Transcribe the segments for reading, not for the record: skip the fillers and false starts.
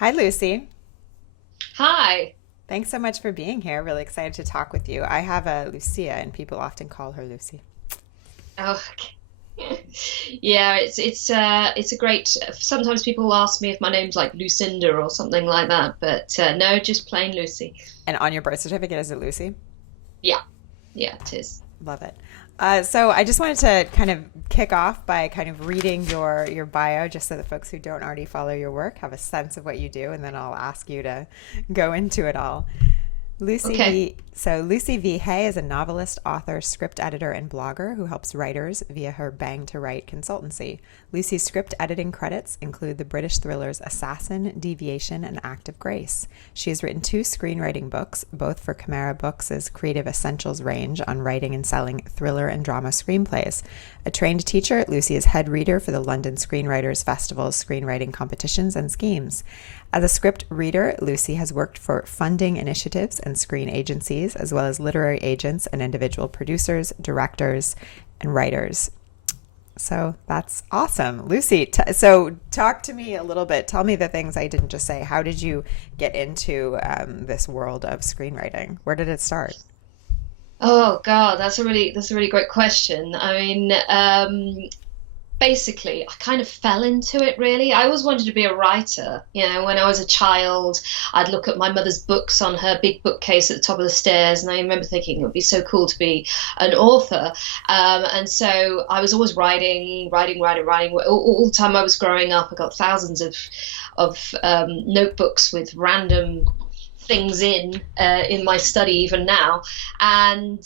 Hi, Lucy. Hi. Thanks so much for being here. Really excited to talk with you. I have a Lucia, and people often call her Lucy. Oh, okay. Yeah, it's a great. Sometimes people ask me if my name's like Lucinda or something like that, but no, just plain Lucy. And on your birth certificate, is it Lucy? Yeah, yeah, it is. Love it. So I just wanted to kind of kick off by kind of reading your bio, just so that folks who don't already follow your work have a sense of what you do, and then I'll ask you to go into it all. Okay. Lucy V. Hay is a novelist, author, script editor, and blogger who helps writers via her Bang to Write consultancy. Lucy's script editing credits include the British thrillers Assassin, Deviation, and Act of Grace. She has written two screenwriting books, both for Chimera Books' Creative Essentials range on writing and selling thriller and drama screenplays. A trained teacher, Lucy is head reader for the London Screenwriters Festival's screenwriting competitions and schemes. As a script reader, Lucy has worked for funding initiatives and screen agencies, as well as literary agents and individual producers, directors, and writers. So that's awesome. Lucy, so talk to me a little bit. Tell me the things I didn't just say. How did you get into this world of screenwriting? Where did it start? Oh God, that's a really great question. I mean, basically, I kind of fell into it really. I always wanted to be a writer. When I was a child, I'd look at my mother's books on her big bookcase at the top of the stairs, and I remember thinking it would be so cool to be an author. And so I was always writing, writing, writing, writing. All the time I was growing up, I got thousands of notebooks with random things in my study even now. And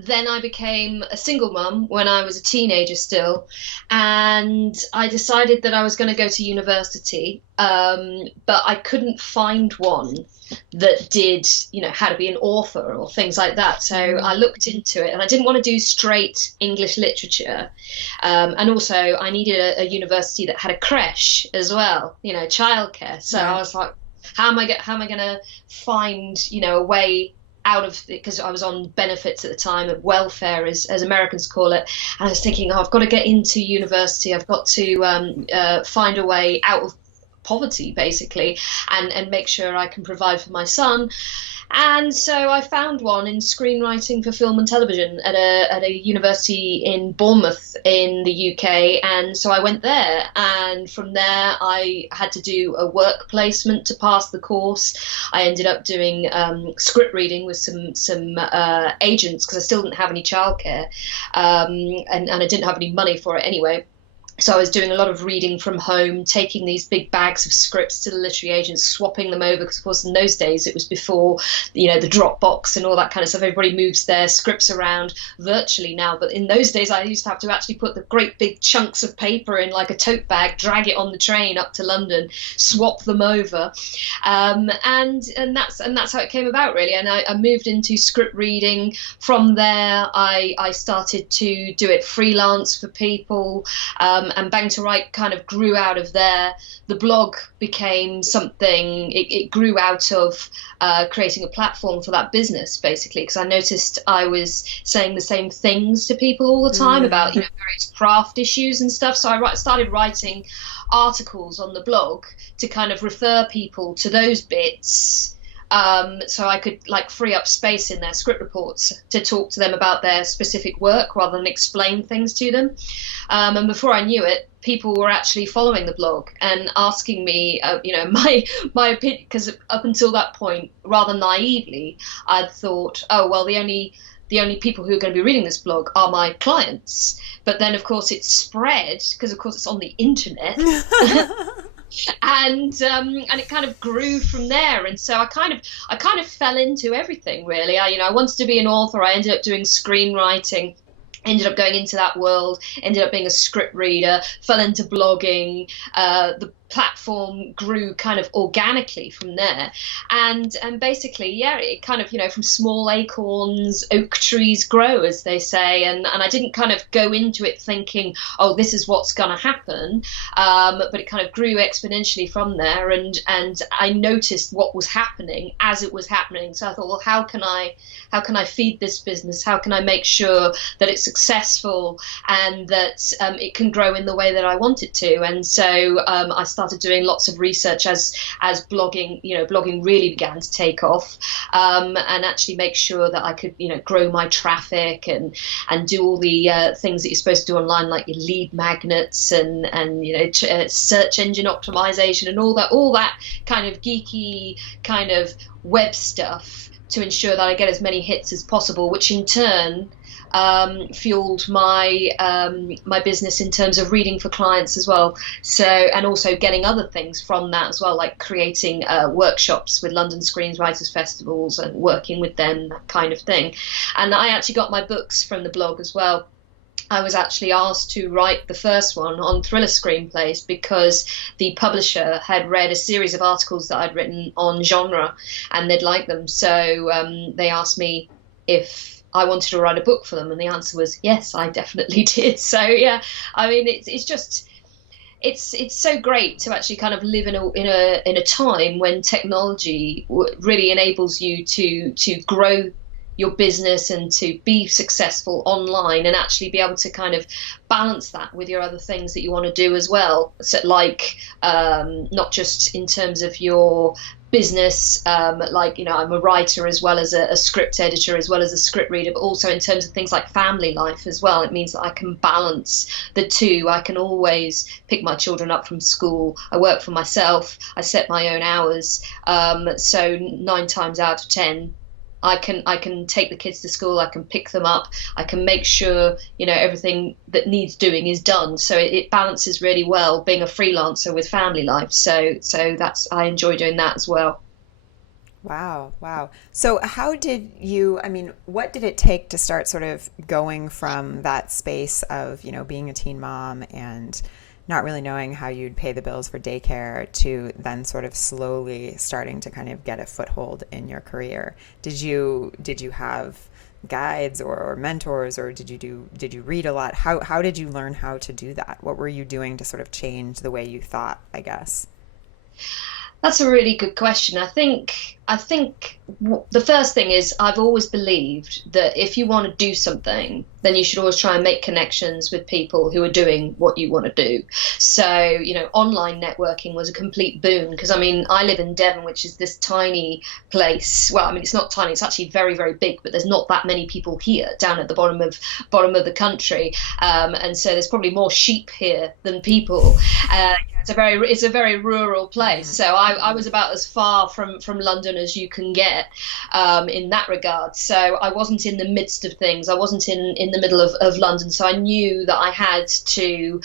then I became a single mum when I was a teenager still, and I decided that I was going to go to university, but I couldn't find one that did, how to be an author or things like that. So I looked into it, and I didn't want to do straight English literature, and also I needed a university that had a creche as well, childcare. So I Right. was like, how am I going to find, a way out of it, because I was on benefits at the time, of welfare as Americans call it. And I was thinking, oh, I've got to get into university. I've got to find a way out of poverty, basically, and make sure I can provide for my son. And so I found one in screenwriting for film and television at a university in Bournemouth in the UK. And so I went there, and from there I had to do a work placement to pass the course. I ended up doing script reading with some agents, because I still didn't have any childcare, and I didn't have any money for it anyway. So I was doing a lot of reading from home, taking these big bags of scripts to the literary agents, swapping them over, because of course in those days it was before, the Dropbox and all that kind of stuff. Everybody moves their scripts around virtually now, but in those days I used to have to actually put the great big chunks of paper in like a tote bag, drag it on the train up to London, swap them over, and that's how it came about really. And I moved into script reading. From there, I started to do it freelance for people. And Bang to Write kind of grew out of there. The blog became something, it grew out of creating a platform for that business, basically, because I noticed I was saying the same things to people all the time about, various craft issues and stuff. So I started writing articles on the blog to kind of refer people to those bits, so I could like free up space in their script reports to talk to them about their specific work rather than explain things to them. And before I knew it, people were actually following the blog and asking me, my opinion, because up until that point, rather naively, I'd thought, oh well, the only people who are going to be reading this blog are my clients. But then, of course, it spread, because of course it's on the internet. And it kind of grew from there. And so I kind of fell into everything really. I wanted to be an author. I ended up doing screenwriting, ended up going into that world, ended up being a script reader, fell into blogging. The platform grew kind of organically from there, and basically, yeah, it kind of, from small acorns oak trees grow, as they say. And I didn't kind of go into it thinking, oh, this is what's going to happen, but it kind of grew exponentially from there. And I noticed what was happening as it was happening. So I thought, well, how can I feed this business? How can I make sure that it's successful and that it can grow in the way that I want it to? And so I started doing lots of research as blogging, blogging really began to take off, and actually make sure that I could, grow my traffic and do all the things that you're supposed to do online, like your lead magnets and search engine optimization and all that kind of geeky kind of web stuff, to ensure that I get as many hits as possible, which in turn fueled my my business in terms of reading for clients as well. So, and also getting other things from that as well, like creating workshops with London Screenwriters Festivals and working with them, that kind of thing. And I actually got my books from the blog as well. I was actually asked to write the first one on thriller screenplays because the publisher had read a series of articles that I'd written on genre and they'd liked them. So they asked me if I wanted to write a book for them, and the answer was yes, I definitely did. So yeah, I mean, it's so great to actually kind of live in a time when technology really enables you to grow your business and to be successful online, and actually be able to kind of balance that with your other things that you want to do as well. So like not just in terms of your business, like, I'm a writer as well as a script editor, as well as a script reader, but also in terms of things like family life as well. It means that I can balance the two. I can always pick my children up from school. I work for myself. I set my own hours. So 9 times out of 10, I can take the kids to school, I can pick them up, I can make sure, everything that needs doing is done. So it balances really well being a freelancer with family life. So I enjoy doing that as well. Wow. So what did it take to start sort of going from that space of, being a teen mom and not really knowing how you'd pay the bills for daycare to then sort of slowly starting to kind of get a foothold in your career? Did you have guides or mentors, or did you read a lot? How did you learn how to do that? What were you doing to sort of change the way you thought, I guess? That's a really good question. I think the first thing is, I've always believed that if you want to do something, then you should always try and make connections with people who are doing what you want to do. So, online networking was a complete boon, because I live in Devon, which is this tiny place. Well, it's not tiny, it's actually very, very big, but there's not that many people here down at the bottom of the country. And so there's probably more sheep here than people. It's a very rural place. So I was about as far from London as you can get in that regard. So I wasn't in the midst of things. I wasn't in the middle of London. So I knew that I had to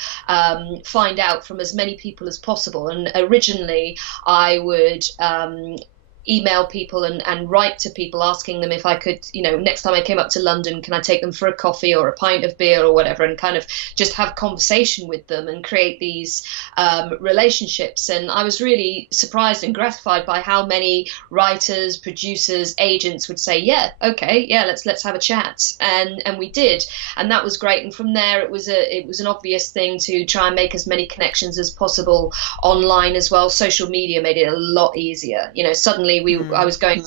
find out from as many people as possible. And originally I would email people and write to people asking them if I could, next time I came up to London, can I take them for a coffee or a pint of beer or whatever, and kind of just have conversation with them and create these relationships. And I was really surprised and gratified by how many writers, producers, agents would say, yeah, okay, yeah, let's have a chat. And we did. And that was great. And from there, it was an obvious thing to try and make as many connections as possible online as well. Social media made it a lot easier. Suddenly I was going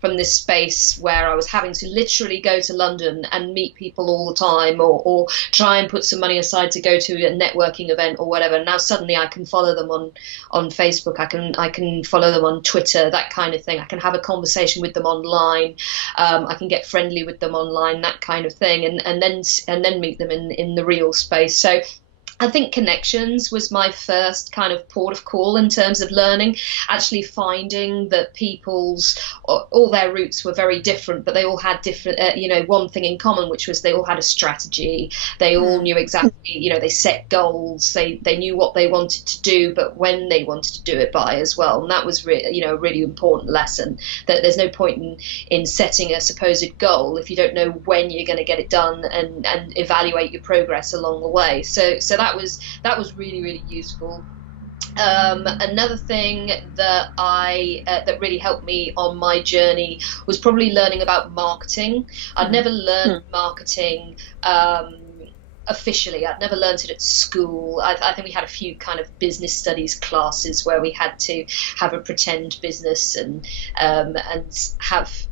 from this space where I was having to literally go to London and meet people all the time, or try and put some money aside to go to a networking event or whatever. Now suddenly I can follow them on Facebook. I can follow them on Twitter, that kind of thing. I can have a conversation with them online. I can get friendly with them online, that kind of thing, and then meet them in the real space. So I think connections was my first kind of port of call in terms of learning, actually finding that all their routes were very different, but they all had different, one thing in common, which was they all had a strategy. They all knew exactly, they set goals. They knew what they wanted to do, but when they wanted to do it by as well. And that was a really important lesson, that there's no point in setting a supposed goal if you don't know when you're going to get it done and evaluate your progress along the way. So that was really, really useful. Another thing that that really helped me on my journey was probably learning about marketing. I'd never learned marketing officially. I'd never learned it at school. I think we had a few kind of business studies classes where we had to have a pretend business and have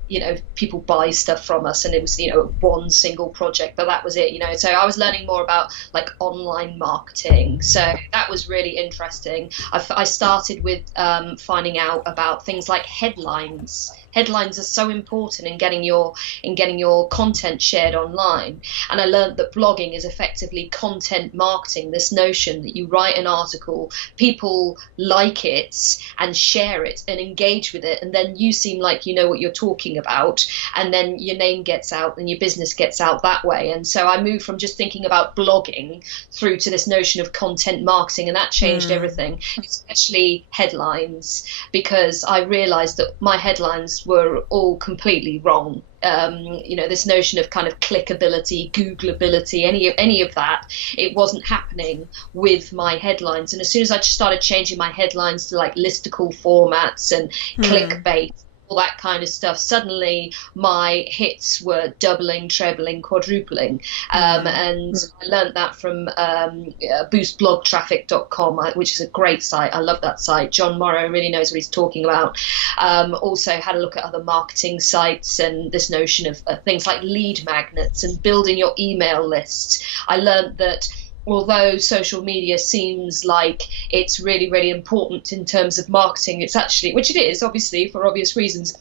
people buy stuff from us, and it was, one single project, but that was it, so I was learning more about like online marketing. So that was really interesting. I started with finding out about things like headlines are so important in getting your content shared online. And I learned that blogging is effectively content marketing, this notion that you write an article, people like it and share it and engage with it, and then you seem like you know what you're talking about, and then your name gets out and your business gets out that way. And so I moved from just thinking about blogging through to this notion of content marketing, and that changed everything, especially headlines, because I realized that my headlines were all completely wrong. This notion of kind of clickability, Googleability, any of that, it wasn't happening with my headlines. And as soon as I started changing my headlines to like listicle formats and clickbait, all that kind of stuff, suddenly my hits were doubling, trebling, quadrupling. And I learned that from boostblogtraffic.com, which is a great site. I love that site. John Morrow really knows what he's talking about. Also had a look at other marketing sites and this notion of things like lead magnets and building your email list. I learned that although social media seems like it's really, really important in terms of marketing, it's actually, which it is obviously for obvious reasons,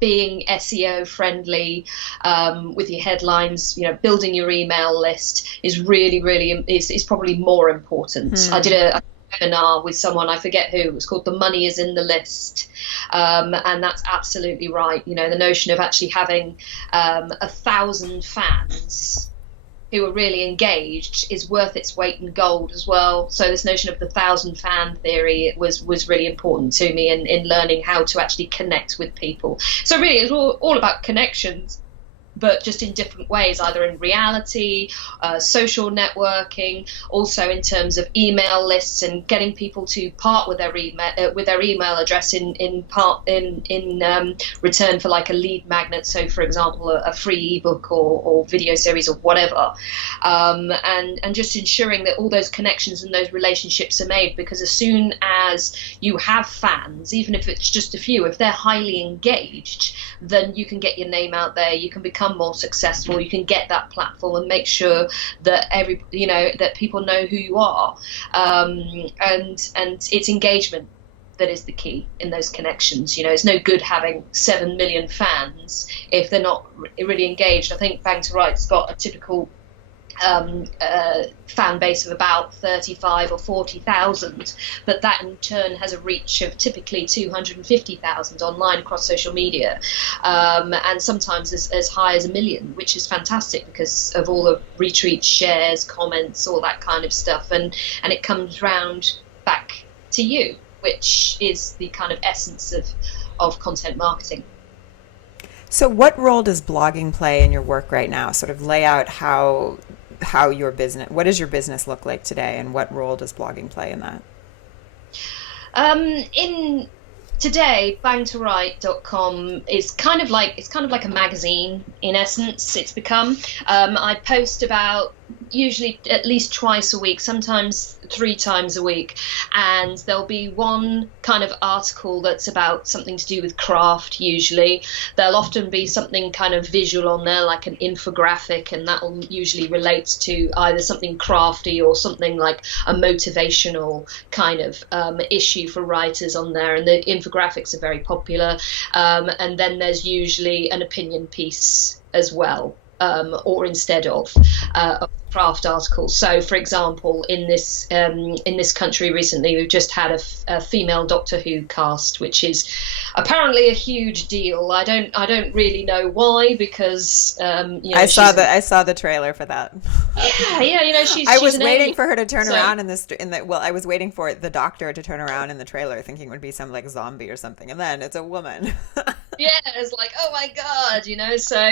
being SEO friendly with your headlines, building your email list is really, really is probably more important. I did a webinar with someone, I forget who, it was called The Money is in the List, and that's absolutely right. The notion of actually having 1,000 fans who are really engaged is worth its weight in gold as well. So this notion of the 1,000 fan theory was really important to me in learning how to actually connect with people. So really it's all about connections, but just in different ways, either in reality, social networking, also in terms of email lists and getting people to part with their email address in return for like a lead magnet. So, for example, a free ebook or video series or whatever, and just ensuring that all those connections and those relationships are made. Because as soon as you have fans, even if it's just a few, if they're highly engaged, then you can get your name out there. You can become more successful, you can get that platform and make sure that that people know who you are, and it's engagement that is the key in those connections. It's no good having 7 million fans if they're not really engaged. I think Bang to Right's got a typical fan base of about 35 or 40,000, but that in turn has a reach of typically 250,000 online across social media, and sometimes as high as 1 million, which is fantastic because of all the retweets, shares, comments, all that kind of stuff, and it comes round back to you, which is the kind of essence of content marketing. So what role does blogging play in your work right now? Sort of lay out how your business, what does your business look like today, and what role does blogging play in that? In today, bangtowrite.com is kind of like a magazine in essence. It's become. I post about usually at least twice a week, sometimes 3 times a week, and there'll be one kind of article that's about something to do with craft. Usually there'll often be something kind of visual on there, like an infographic, and that will usually relate to either something crafty or something like a motivational kind of issue for writers on there, and the infographics are very popular, and then there's usually an opinion piece as well, or instead of craft articles. So, for example, in this country recently, we've just had a female Doctor Who cast, which is apparently a huge deal. I don't really know why, because I saw the trailer for that. Yeah, she's. I was waiting for her to turn around I was waiting for the Doctor to turn around in the trailer, thinking it would be some like zombie or something, and then it's a woman. Yeah, it's like, oh my god, So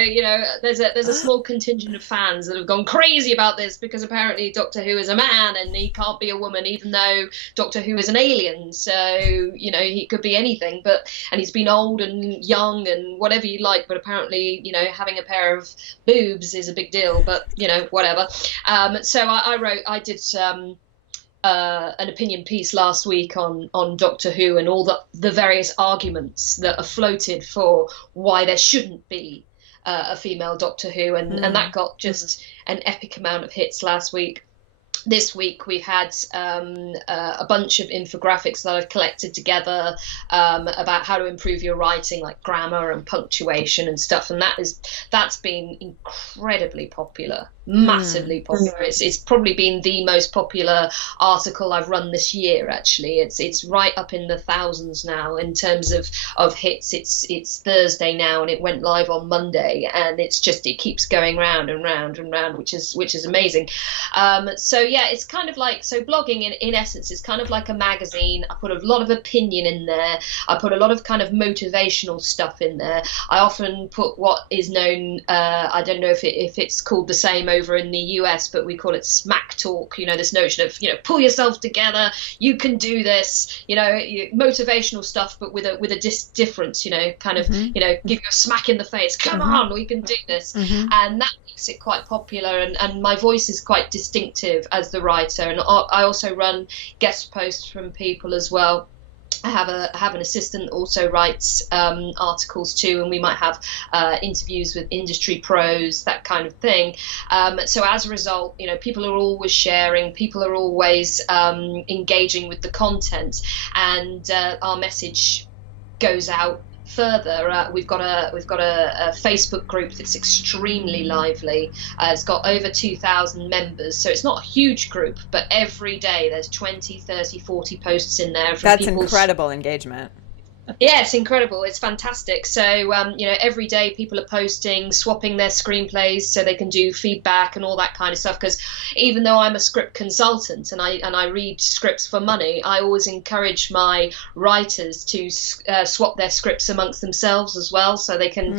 there's a small contingent of fans that have gone crazy about this, because apparently Doctor Who is a man and he can't be a woman, even though Doctor Who is an alien. So he could be anything, and he's been old and young and whatever you like. But apparently, having a pair of boobs is a big deal. But whatever. So I did an opinion piece last week on Doctor Who and all the various arguments that are floated for why there shouldn't be a female Doctor Who, and that got just an epic amount of hits last week. This week we've had a bunch of infographics that I've collected together about how to improve your writing, like grammar and punctuation and stuff, and that's been incredibly popular, massively popular. It's probably been the most popular article I've run this year. Actually, it's right up in the thousands now in terms of hits. It's Thursday now, and it went live on Monday, and it keeps going round and round and round, which is amazing. So yeah, it's kind of like, so blogging in essence is kind of like a magazine. I put a lot of opinion in there. I put a lot of kind of motivational stuff in there. I often put what is known, I don't know if it's called the same over in the US, but we call it smack talk. This notion of, pull yourself together, you can do this, motivational stuff, but with a difference, kind of, give you a smack in the face. Come on, we can do this. And that makes it quite popular. And my voice is quite distinctive as the writer. And I also run guest posts from people as well. I have an assistant that also writes articles too, and we might have interviews with industry pros, that kind of thing. So as a result, people are always sharing, people are always engaging with the content, and our message goes out further. We've got a Facebook group that's extremely lively. It's got over 2,000 members, so it's not a huge group, but every day there's 20, 30, 40 posts in there. That's incredible engagement. Yeah, it's incredible. It's fantastic. So, every day people are posting, swapping their screenplays so they can do feedback and all that kind of stuff. Because even though I'm a script consultant and I read scripts for money, I always encourage my writers to swap their scripts amongst themselves as well, so they can,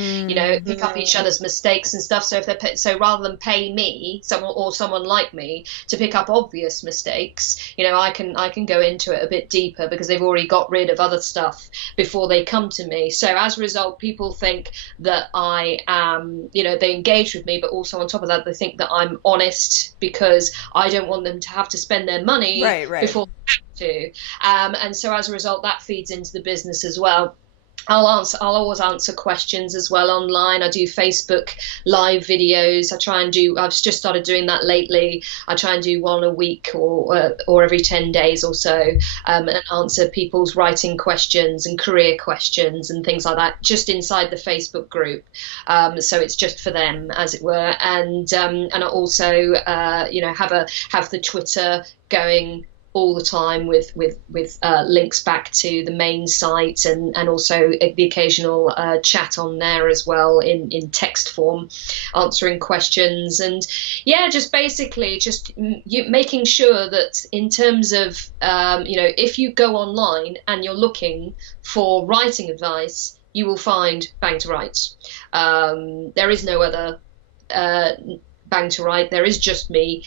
pick up each other's mistakes and stuff. So so rather than pay me, someone like me, to pick up obvious mistakes, I can go into it a bit deeper because they've already got rid of other stuff before they come to me. So as a result, people think that I am, they engage with me, but also on top of that, they think that I'm honest because I don't want them to have to spend their money before they have to. And so as a result, that feeds into the business as well. I'll always answer questions as well online. I do Facebook live videos. I've just started doing that lately. I try and do one a week or every 10 days or so, and answer people's writing questions and career questions and things like that, just inside the Facebook group. So it's just for them, as it were. And I also, have the Twitter going all the time with links back to the main site, and also the occasional chat on there as well in text form, answering questions. And just basically making sure that in terms of if you go online and you're looking for writing advice, you will find Bang to Write. There is no other Bang to Write. There is just me,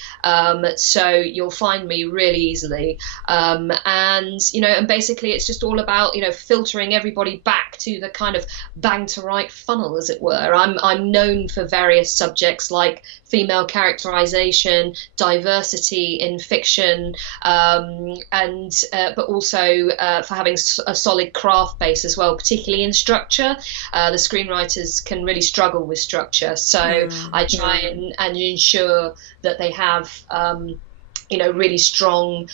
so you'll find me really easily, and basically it's just all about filtering everybody back to the kind of Bang to Write funnel, as it were. I'm known for various subjects like female characterization, diversity in fiction, but also for having a solid craft base as well, particularly in structure. The screenwriters can really struggle with structure, so I try and ensure that they have really strong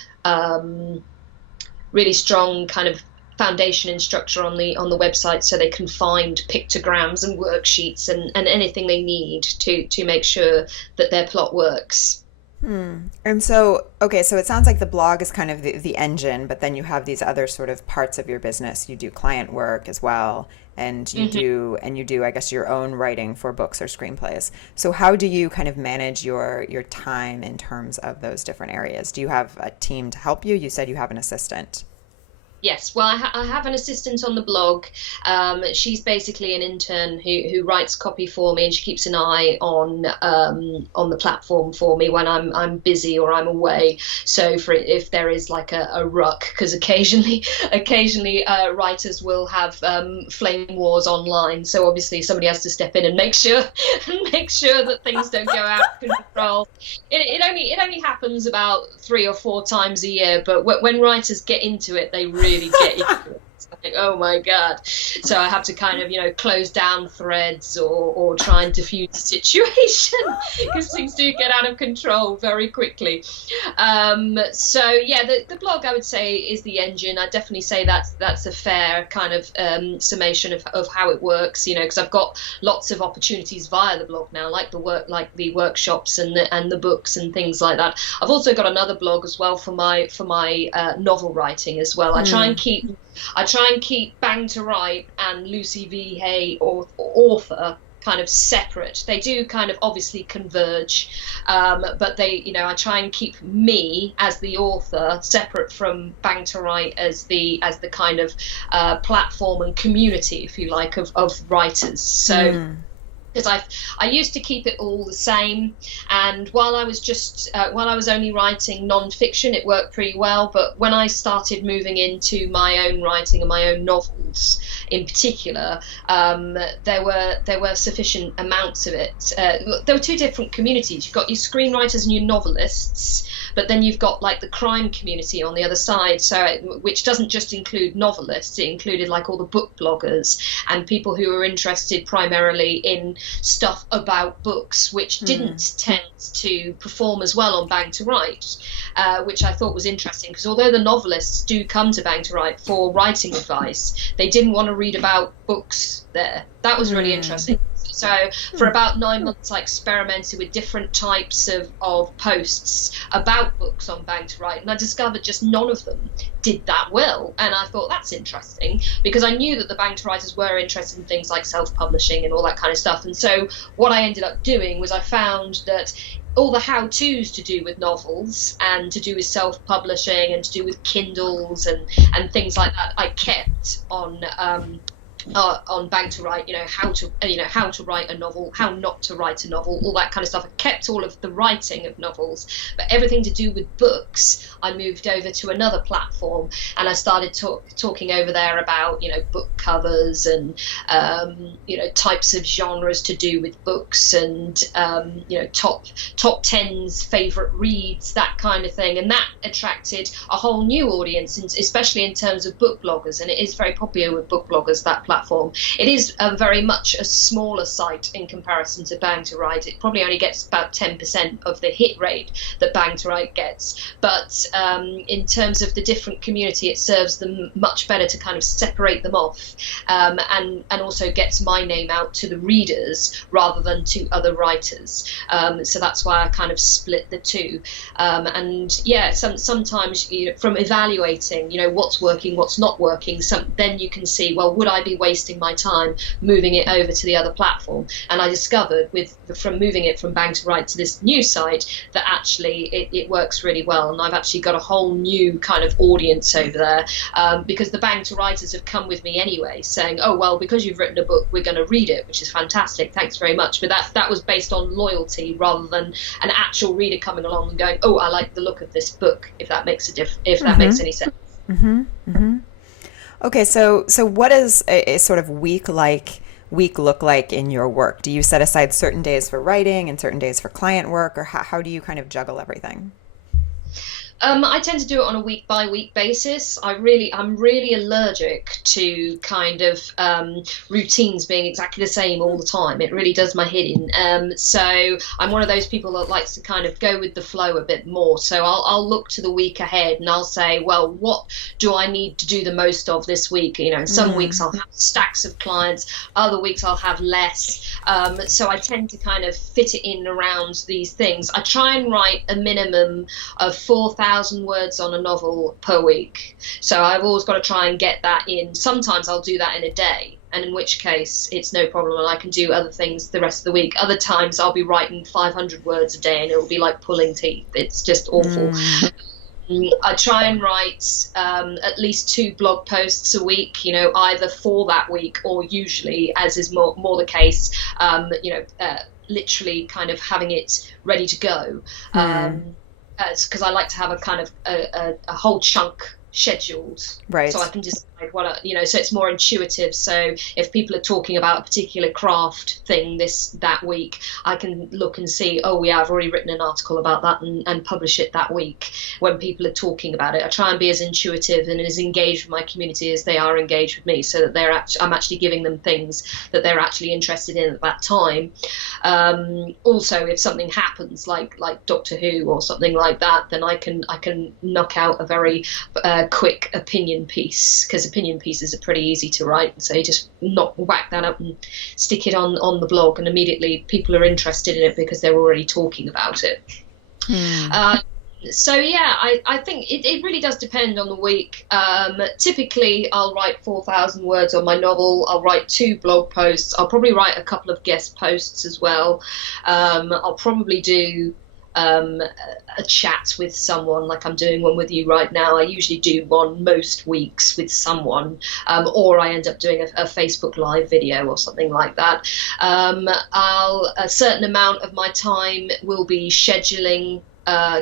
kind of foundation in structure on the website, so they can find pictograms and worksheets and anything they need to make sure that their plot works. And so it sounds like the blog is kind of the engine, but then you have these other sort of parts of your business. You do client work as well, and you do, I guess, your own writing for books or screenplays. So how do you kind of manage your time in terms of those different areas? Do you have a team to help you? You said you have an assistant. Yes, well, I have an assistant on the blog. She's basically an intern who writes copy for me, and she keeps an eye on the platform for me when I'm busy or I'm away. So for if there is like a ruck, because occasionally writers will have flame wars online. So obviously somebody has to step in and make sure that things don't go out of control. It only happens about 3 or 4 times a year, but when writers get into it, they really get into it. It's like, oh my God. So I have to kind of, close down threads or try and diffuse the situation because things do get out of control very quickly. So yeah, the blog, I would say, is the engine. I definitely say that's a fair kind of summation of how it works, because I've got lots of opportunities via the blog now, like the workshops and the books and things like that. I've also got another blog as well for my novel writing as well. I try and keep Bang to Write and Lucy V Hay or author kind of separate. They do kind of obviously converge, but I try and keep me as the author separate from Bang to Write as the kind of platform and community, if you like, of writers. So because I used to keep it all the same, and while I was only writing non-fiction, it worked pretty well. But when I started moving into my own writing and my own novels in particular, there were sufficient amounts of it. There were two different communities. You've got your screenwriters and your novelists, but then you've got like the crime community on the other side, which doesn't just include novelists. It included like all the book bloggers and people who were interested primarily in stuff about books, which didn't tend to perform as well on Bang to Write, which I thought was interesting, because although the novelists do come to Bang to Write for writing advice, they didn't want to read about books there. That was really interesting. So for about 9 months, I experimented with different types of posts about books on Bang to Write, and I discovered just none of them did that well. And I thought, that's interesting, because I knew that the Bang to Writers were interested in things like self-publishing and all that kind of stuff. And so what I ended up doing was I found that all the how-tos to do with novels and to do with self-publishing and to do with Kindles and things like that, I kept on Bang to Write, how to write a novel, how not to write a novel, all that kind of stuff. I kept all of the writing of novels, but everything to do with books, I moved over to another platform, and I started talking over there about, book covers and, types of genres to do with books and, top tens, favorite reads, that kind of thing. And that attracted a whole new audience, especially in terms of book bloggers. And it is very popular with book bloggers, that platform. It is very much a smaller site in comparison to Bang to Write. It probably only gets about 10% of the hit rate that Bang to Write gets. But in terms of the different community, it serves them much better to kind of separate them off, and also gets my name out to the readers rather than to other writers. So that's why I kind of split the two. And yeah, sometimes from evaluating, what's working, what's not working, then you can see, well, would I be wasting my time moving it over to the other platform? And I discovered from moving it from Bang to Write to this new site that actually it works really well, and I've actually got a whole new kind of audience over there, because the Bang to Writers have come with me anyway, saying, oh well, because you've written a book, we're going to read it, which is fantastic, thanks very much. But that was based on loyalty rather than an actual reader coming along and going, oh, I like the look of this book, if that makes that makes any sense. Okay, so what does a sort of week look like in your work? Do you set aside certain days for writing and certain days for client work, or how do you kind of juggle everything? I tend to do it on a week by week basis. I'm really allergic to kind of routines being exactly the same all the time. It really does my head in. So I'm one of those people that likes to kind of go with the flow a bit more. So I'll look to the week ahead and I'll say, well, what do I need to do the most of this week? Some weeks I'll have stacks of clients, other weeks I'll have less. So I tend to kind of fit it in around these things. I try and write a minimum of 4,000 words on a novel per week. So I've always got to try and get that in. Sometimes I'll do that in a day, and in which case it's no problem and I can do other things the rest of the week. Other times I'll be writing 500 words a day and it'll be like pulling teeth. It's just awful. I try and write at least 2 blog posts a week, either for that week or usually, as is more the case, literally kind of having it ready to go. Because I like to have a kind of a whole chunk scheduled, right? So I can decide so it's more intuitive. So if people are talking about a particular craft thing that week, I can look and see, oh yeah, I've already written an article about that and publish it that week. When people are talking about it, I try and be as intuitive and as engaged with my community as they are engaged with me, so that I'm actually giving them things that they're actually interested in at that time. Also, if something happens like Doctor Who or something like that, then I can knock out a very quick opinion piece, because opinion pieces are pretty easy to write. So you just whack that up and stick it on the blog, and immediately people are interested in it because they're already talking about it. So yeah, I think it really does depend on the week. Typically, I'll write 4,000 words on my novel. I'll write 2 blog posts. I'll probably write a couple of guest posts as well. I'll probably do a chat with someone, like I'm doing one with you right now. I usually do one most weeks with someone, or I end up doing a Facebook Live video or something like that. A certain amount of my time will be scheduling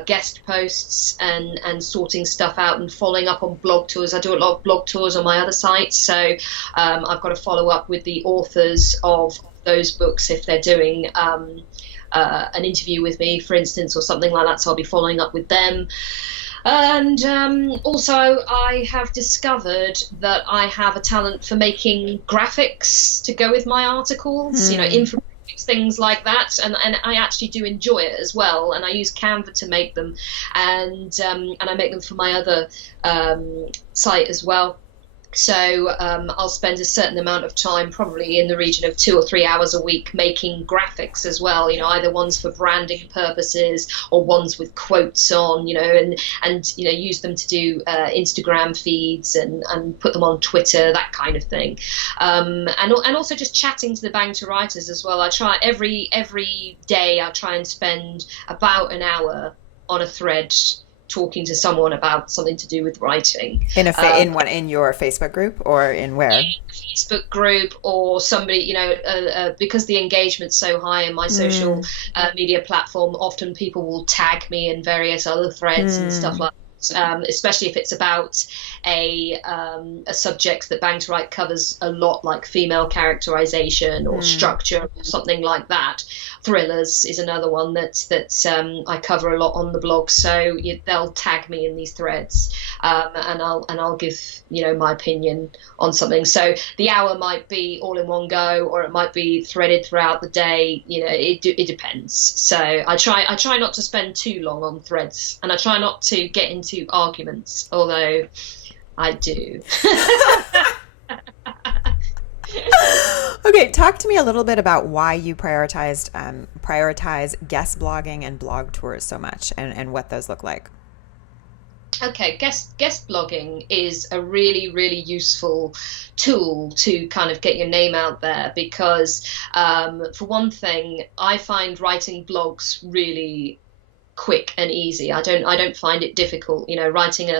guest posts and sorting stuff out and following up on blog tours. I do a lot of blog tours on my other sites, so I've got to follow up with the authors of those books if they're doing an interview with me, for instance, or something like that. So I'll be following up with them. And also, I have discovered that I have a talent for making graphics to go with my articles, infographics, things like that, and I actually do enjoy it as well. And I use Canva to make them, and I make them for my other site as well. So I'll spend a certain amount of time, probably in the region of 2 or 3 hours a week, making graphics as well, either ones for branding purposes or ones with quotes on, and use them to do Instagram feeds and put them on Twitter, that kind of thing. And also just chatting to the Bang to writers as well. I try every day I try and spend about an hour on a thread talking to someone about something to do with writing. In your Facebook group, or in where? In a Facebook group, or somebody, because the engagement's so high in my social media platform, often people will tag me in various other threads and stuff like that. Especially if it's about a subject that Bang to Write covers a lot, like female characterization or structure or something like that. Thrillers is another one that I cover a lot on the blog. So they'll tag me in these threads, and I'll give my opinion on something. So the hour might be all in one go, or it might be threaded throughout the day. It depends. So I try not to spend too long on threads, and I try not to get into arguments, although I do. Okay, talk to me a little bit about why you prioritize guest blogging and blog tours so much, and what those look like. Okay, guest blogging is a really, really useful tool to kind of get your name out there, because for one thing, I find writing blogs really quick and easy. I don't find it difficult, writing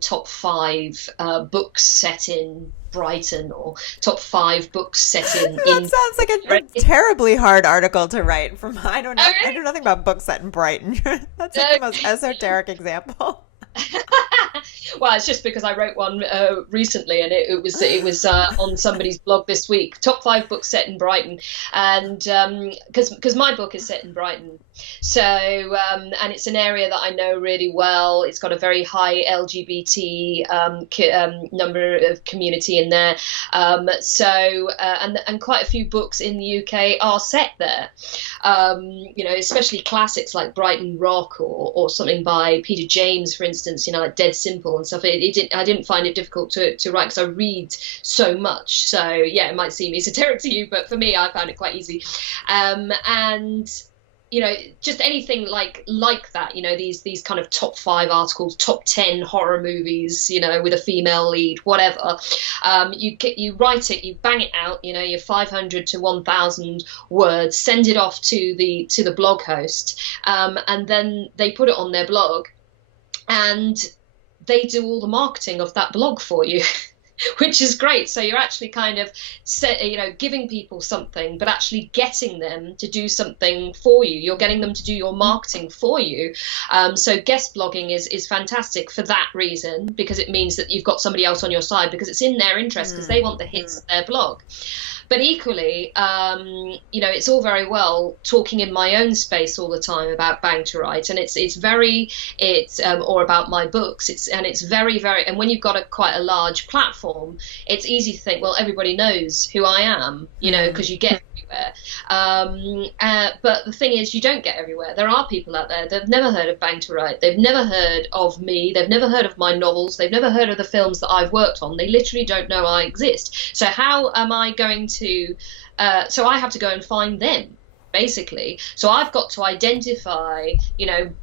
top 5 books set in Brighton, or top 5 books set in that sounds like a terribly hard article to write. I don't know. Okay. I know nothing about books set in Brighton. That's like the most esoteric example. Well, it's just because I wrote one recently, and it was on somebody's blog this week. Top 5 books set in Brighton, and because my book is set in Brighton, so and it's an area that I know really well. It's got a very high LGBT number of community in there, and quite a few books in the UK are set there. Especially classics like Brighton Rock or something by Peter James, for instance. Like Dead Simple and stuff. I didn't find it difficult to write, because I read so much. So yeah, it might seem esoteric to you, but for me, I found it quite easy. And just anything like that. These kind of top 5 articles, top 10 horror movies, with a female lead, whatever. You write it, you bang it out. Your 500 to 1,000 words. Send it off to the blog host, and then they put it on their blog. and they do all the marketing of that blog for you. Which is great. So you're actually kind of giving people something, but actually getting them to do something for you. You're getting them to do your marketing for you. So guest blogging is fantastic for that reason, because it means that you've got somebody else on your side, because it's in their interest, because they want the hits of their blog. But equally, it's all very well talking in my own space all the time about Bang to Write, and or about my books. It's very, very, and when you've got quite a large platform, it's easy to think, well, everybody knows who I am, because you get everywhere. But the thing is, you don't get everywhere. There are people out there that have never heard of Bang to Write. They've never heard of me. They've never heard of my novels. They've never heard of the films that I've worked on. They literally don't know I exist. So how am I going to so I have to go and find them, basically. So I've got to identify,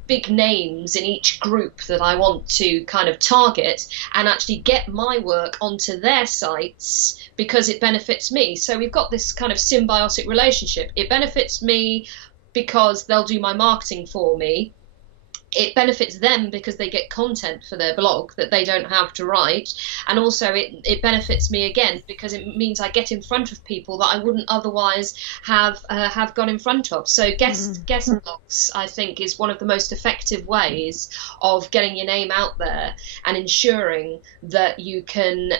big names in each group that I want to kind of target, and actually get my work onto their sites, because it benefits me. So we've got this kind of symbiotic relationship. It benefits me because they'll do my marketing for me. It benefits them because they get content for their blog that they don't have to write. And also it benefits me again, because it means I get in front of people that I wouldn't otherwise have got in front of. So guest blogs, I think, is one of the most effective ways of getting your name out there and ensuring that you can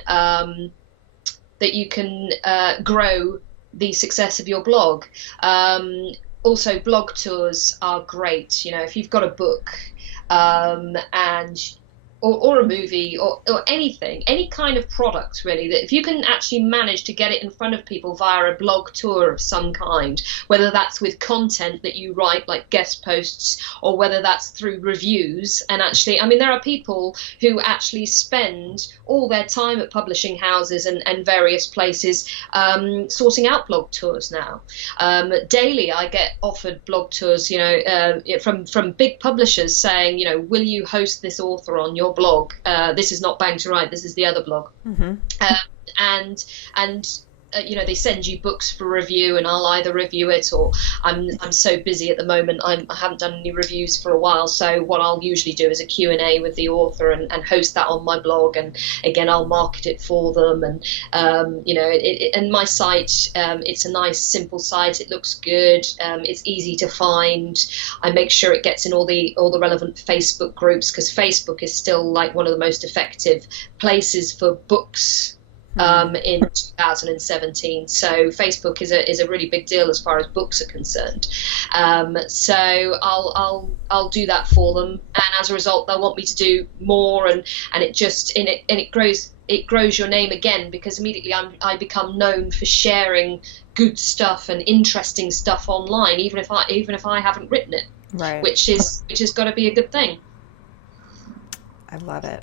grow the success of your blog. Also, blog tours are great. If you've got a book or a movie or anything, any kind of product, really, that if you can actually manage to get it in front of people via a blog tour of some kind, whether that's with content that you write, like guest posts, or whether that's through reviews. And actually, there are people who actually spend all their time at publishing houses and various places sorting out blog tours now. Daily, I get offered blog tours, from big publishers saying, will you host this author on your blog? This is not Bang to Write, this is the other blog. And they send you books for review, and I'll either review it, or I'm so busy at the moment, I haven't done any reviews for a while. So what I'll usually do is a Q&A with the author and host that on my blog, and again I'll market it for them. And and my site, it's a nice simple site. It looks good. It's easy to find. I make sure it gets in all the relevant Facebook groups, because Facebook is still like one of the most effective places for books in 2017. So Facebook is a really big deal as far as books are concerned. So I'll do that for them, and as a result they'll want me to do more, and it grows your name again, because immediately I become known for sharing good stuff and interesting stuff online, even if I haven't written it, right? Which has got to be a good thing. I love it.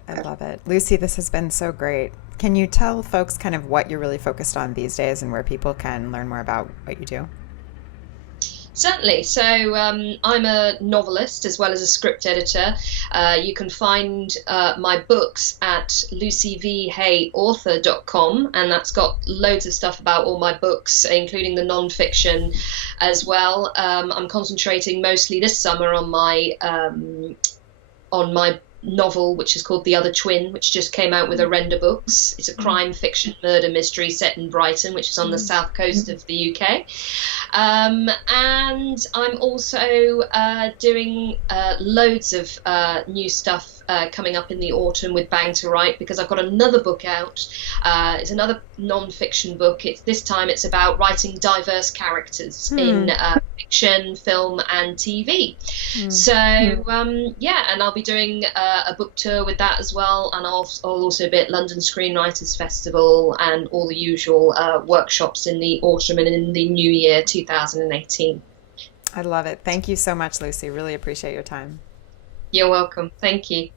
Lucy, this has been so great. Can you tell folks kind of what you're really focused on these days, and where people can learn more about what you do? Certainly. So I'm a novelist as well as a script editor. You can find my books at lucyvhayauthor.com, and that's got loads of stuff about all my books, including the non-fiction as well. I'm concentrating mostly this summer on my novel, which is called The Other Twin, which just came out with Arenda Books. It's a crime fiction murder mystery set in Brighton, which is on the south coast of the UK. And I'm also doing loads of new stuff coming up in the autumn with Bang to Write, because I've got another book out. It's another non-fiction book. This time it's about writing diverse characters in fiction, film and TV. So and I'll be doing a book tour with that as well, and I'll also be at London Screenwriters Festival and all the usual workshops in the autumn and in the new year 2018. I love it. Thank you so much, Lucy. Really appreciate your time. You're welcome. Thank you.